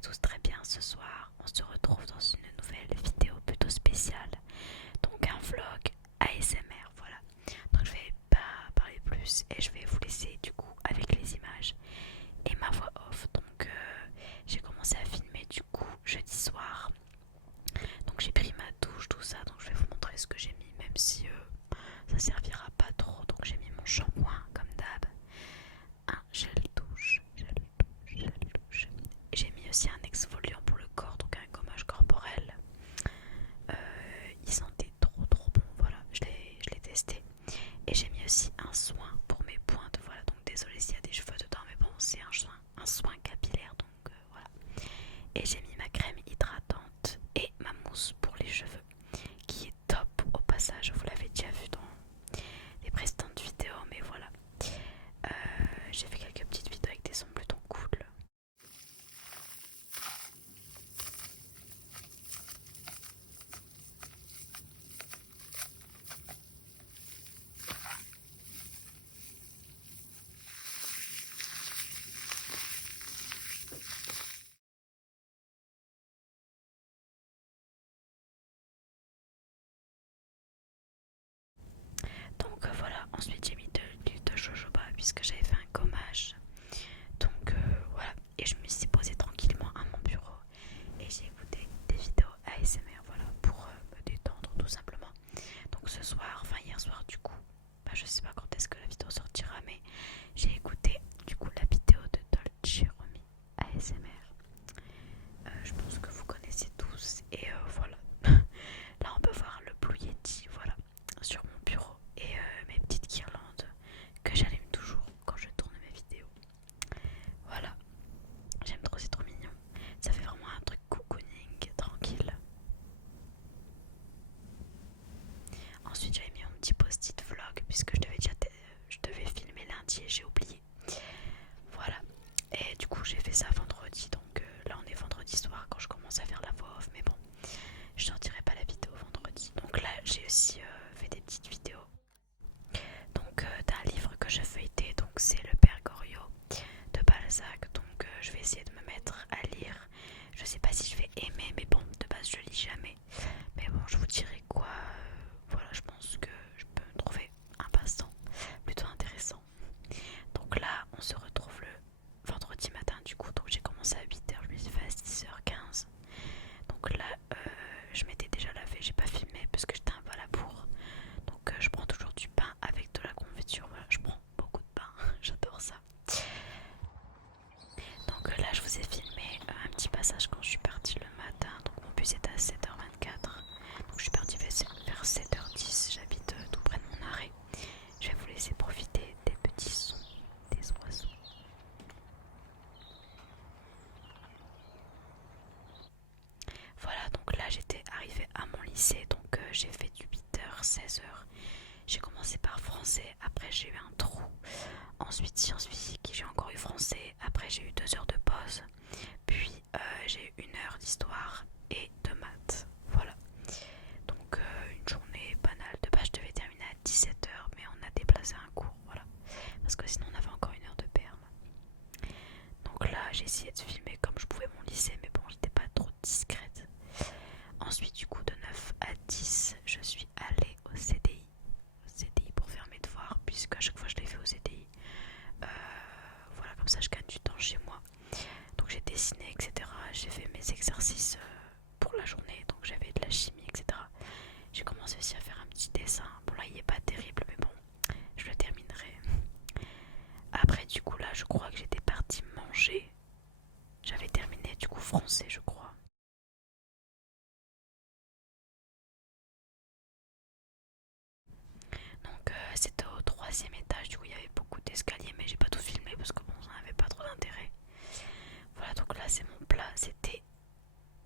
allez tous très bien ce soir. On se retrouve dans une nouvelle vidéo plutôt spéciale. Donc un vlog ASMR, voilà. Donc je vais pas parler plus et je vais vous laisser du coup avec les images et ma voix off. Donc j'ai commencé à filmer du coup jeudi soir. Donc j'ai pris ma douche, tout ça. Donc je vais vous montrer ce que j'ai mis, même si ça servira pas trop. Donc j'ai mis mon shampoing comme d'hab, un gel douche, gel douche. Et j'ai mis aussi un exfoliant pour le corps, donc un gommage corporel. Il sentait trop bon, voilà, je l'ai testé. Et j'ai mis aussi un soin pour mes pointes, voilà, donc désolé s'il y a des cheveux dedans, mais bon, c'est un soin capillaire, donc voilà. Et j'ai mis ma crème hydratante et ma mousse pour les cheveux, qui est top au passage, vous l'avez déjà vu dans les précédentes vidéos, mais voilà. J'ai fait quelques petites vidéos avec des sons plutôt cool. Donc voilà, ensuite j'ai mis de l'huile de jojoba puisque j'avais fait un gommage. Donc voilà, et je me suis posée tranquillement à mon bureau et j'ai écouté des vidéos ASMR, voilà, pour me détendre tout simplement. Donc ce soir, enfin hier soir du coup, bah, je sais pas quand est-ce que la vidéo sortira, mais j'ai écouté du coup la vidéo de Dolce Romy ASMR. Je pense que vous connaissez tous et voilà. Là on peut voir le Blue Yeti, voilà, sur mon bureau et mes petites guirlandes que j'allume toujours quand je tourne mes vidéos. Voilà, j'aime trop, c'est trop mignon. Ça fait vraiment un truc cocooning, tranquille. Ensuite j'avais mis mon petit post-it vlog puisque je devais filmer lundi et j'ai oublié. Voilà, et du coup j'ai fait ça vendredi, donc là on est vendredi soir quand je commence à faire la voix off, mais bon, je sortirai pas la vidéo vendredi. Donc là j'ai aussi fait des petites vidéos. Donc d'un livre que je feuilletais, donc c'est le Père Goriot de Balzac. Donc je vais essayer de me mettre à lire. Je sais pas si je vais aimer, mais bon, de base je lis jamais. Mais bon, je vous dirai quoi. Voilà, je pense que je peux me trouver un passe-temps plutôt intéressant. Donc là, on se retrouve le vendredi matin du coup. Donc j'ai commencé à 8h, je me suis fait à 6h15. Donc là, je m'étais déjà lavé, j'ai pas filmé parce que j'étais un peu à la bourre. Donc je prends toujours du pain avec de la confiture. Voilà, je prends beaucoup de pain, j'adore ça. Donc là, je vous ai filmé un petit passage quand je suis partie le matin. Donc mon bus était à 7h24. Donc je suis partie vers 7h10. J'habite tout près de mon arrêt. Je vais vous laisser profiter des petits sons des oiseaux. Voilà, donc là j'étais arrivée à mon lycée. Donc j'ai fait du 8h, 16h. J'ai commencé par français, après j'ai eu un trou. Ensuite sciences physiques, j'ai encore eu français. Après j'ai eu 2 heures de pause. Puis j'ai eu 1 heure d'histoire et de maths. Voilà. Donc une journée banale. De base je devais terminer à 17h, mais on a déplacé un cours. Voilà. Parce que sinon on avait encore 1 heure de perm. Donc là j'ai essayé de filmer comme je pouvais mon lycée, mais bon, j'étais pas trop discrète. Ensuite du coup de 9 à 10, je suis allée au CDI. CDI pour faire mes devoirs, puisque à chaque fois je les fais au CDI. Voilà, comme ça je gagne du temps chez moi. Donc j'ai dessiné, etc. J'ai fait mes exercices pour la journée, donc j'avais de la chimie, etc. J'ai commencé aussi à faire un petit dessin. Bon là il est pas terrible, mais bon, je le terminerai. Après du coup là je crois que j'étais partie manger. J'avais terminé du coup français, je crois. Donc c'était au 3e étage, du coup il y avait beaucoup d'escaliers, mais j'ai pas tout filmé parce que bon, ça n'avait pas trop d'intérêt. Voilà, donc là c'est mon plat, c'était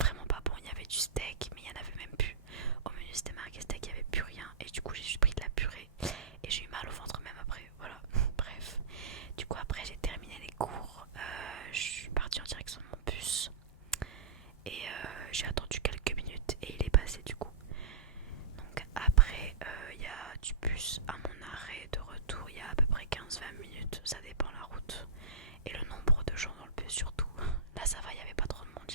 vraiment pas bon. Il y avait du steak, mais il y en avait même plus. Au menu c'était marqué steak, il n'y avait plus rien, et du coup j'ai juste pris de la purée et j'ai eu mal au ventre même après. Voilà, bref. Du coup après j'ai terminé les cours, je suis partie en direction de mon bus et j'ai attendu quelques minutes et il est passé du coup. Donc après il y a du bus à mon arrêt de retour, il y a à peu près 15-20 minutes, ça dépend la route et le nombre de gens dans le bus surtout. Là ça va, il n'y avait pas trop de monde,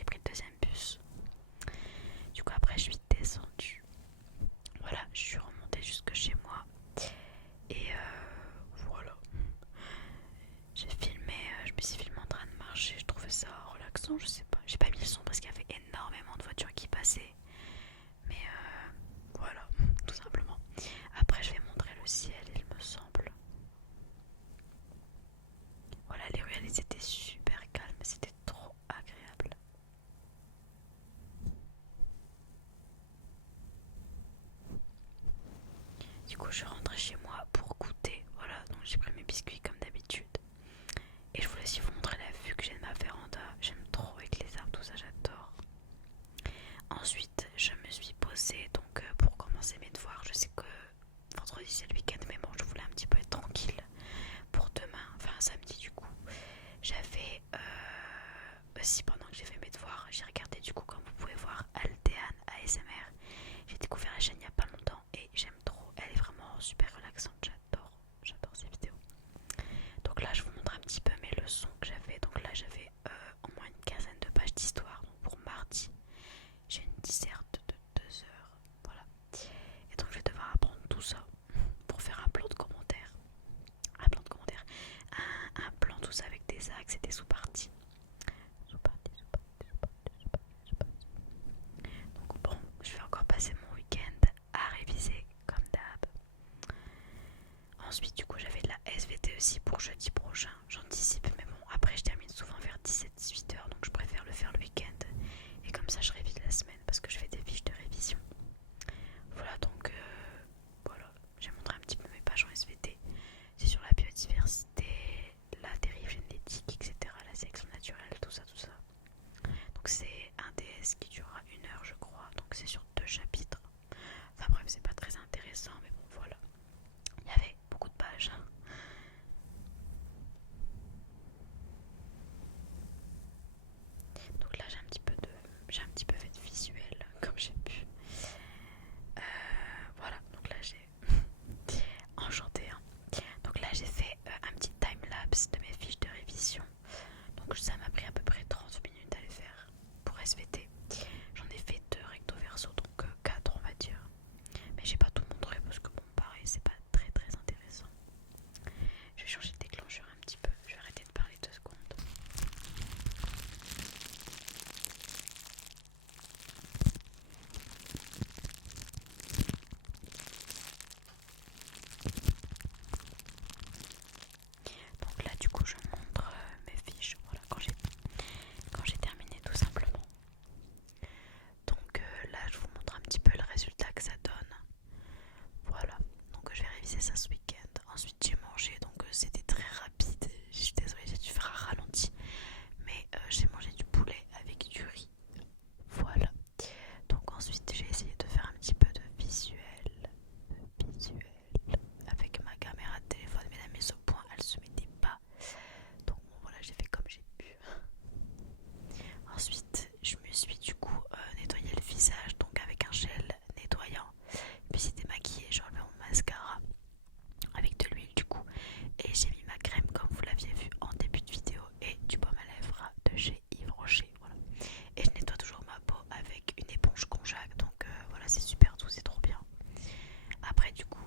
relaxant, je sais pas. J'ai pas mis le son parce qu'il y avait énormément de voitures qui passaient. Mais voilà, tout simplement. Après, je vais montrer le ciel, il me semble. Voilà, les ruelles, elles étaient super calmes, c'était trop agréable. Du coup, je suis rentrée chez moi pour goûter. Voilà, donc j'ai pris mes biscuits comme d'habitude. Et je voulais aussi vous montrer la vue que j'ai de ma véranda. J'aime trop avec les arbres, tout ça, j'adore. Ensuite, je me suis posée donc pour commencer mes devoirs. Je sais que vendredi c'est le week-end, mais bon, je voulais un petit peu être tranquille pour demain, enfin samedi du coup. J'avais aussi pendant que j'ai fait mes devoirs, j'ai regardé du coup comme vous pouvez voir Aldean ASMR. J'ai découvert la chaîne il n'y a pas longtemps et j'aime trop. Elle est vraiment super relaxante, j'adore ces vidéos. Donc là je vous montre un petit peu mes leçons que j'avais. Donc là j'avais au moins une quinzaine de pages d'histoire. Donc pour mardi j'ai une disserte de 2 heures. Voilà. Et donc je vais devoir apprendre tout ça pour faire un plan de commentaires. Un plan de commentaires. Un plan tout ça avec des axes et des sous-parties. Donc bon, je vais encore passer mon week-end à réviser comme d'hab. Ensuite du coup j'avais de la SVT aussi pour jeudi prochain. J'anticipe mais bon après je termine souvent vers 17-18 heures donc je préfère le faire le week-end. Et comme ça je révise la semaine parce que je fais des fiches de révision. Voilà donc voilà, j'ai montré un petit peu mes pages en SVT. C'est sur la biodiversité, la dérive génétique, etc. La sélection naturelle, tout ça, tout ça. Donc c'est un DS qui durera 1 heure je crois. Donc c'est sur 2 chapitres. Enfin bref, c'est pas très intéressant mais bon voilà. Il y avait beaucoup de pages. Donc là j'ai un petit peu fait de visuel comme j'ai pu. Voilà, donc là j'ai enchanté. Hein. Donc là j'ai fait un petit time-lapse de mes fiches de révision. Donc ça m'a pris à peu près 30 minutes à les faire pour SVT. J'en ai fait 2 recto verso, donc 4 on va dire. Mais j'ai pas tout montré parce que bon pareil c'est pas très très intéressant. Je vais changer de déclencheur un petit peu, je vais arrêter de parler 2 secondes. Donc là du coup je montre mes fiches, voilà, quand j'ai terminé tout simplement. Donc là je vous montre un petit peu le résultat que ça donne. Voilà, donc je vais réviser ça ce week-end. Ensuite j'ai mangé, donc c'était très rapide. Je suis désolée, j'ai dû faire un ralenti. Mais j'ai mangé du poulet avec du riz. Voilà. Donc ensuite j'ai essayé de faire un petit peu de visuel avec ma caméra de téléphone, mais la mise au point elle se mettait pas. Donc bon voilà, j'ai fait comme j'ai pu. Ensuite je me suis du coup nettoyé le visage donc avec un gel nettoyant. Puis c'était maquillé, j'ai enlevé mon mascara avec de l'huile du coup. Et j'ai mis ma crème comme vous l'aviez vu en début de vidéo et du baume à lèvres de chez Yves Rocher. Voilà. Et je nettoie toujours ma peau avec une éponge Conjac. Donc voilà, c'est super doux, c'est trop bien. Après du coup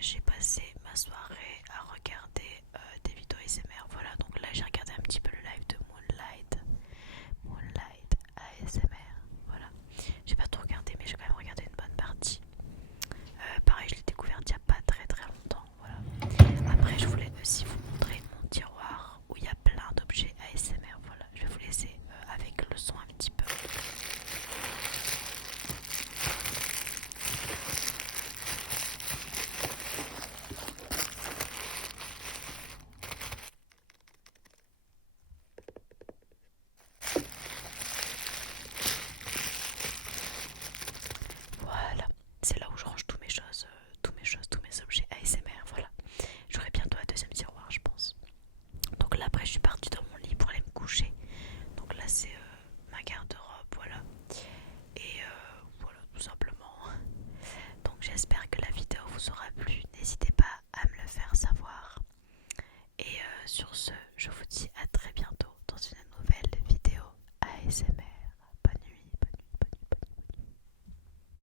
j'ai passé ma soirée à regarder des vidéos ASMR. Voilà, donc là j'ai regardé un petit peu le live de Moonlight ASMR. Voilà, j'ai pas tout regardé mais j'ai quand même regardé une bonne partie. Pareil, je l'ai découvert il y a pas très très longtemps. Voilà. Après je voulais aussi vous montrer mon tiroir où il y a plein d'objets ASMR. Voilà, je vais vous laisser avec le son un petit peu. Voilà, c'est là où je range tous mes choses, tous mes objets ASMR. Voilà, j'aurai bientôt un deuxième tiroir, je pense. Donc là, après, je suis partie dans mon lit pour aller me coucher. Donc là, c'est ma garde-robe, voilà. Et voilà, tout simplement. Donc j'espère que la vidéo vous aura plu. N'hésitez pas à me le faire savoir. Et sur ce, je vous dis à très bientôt dans une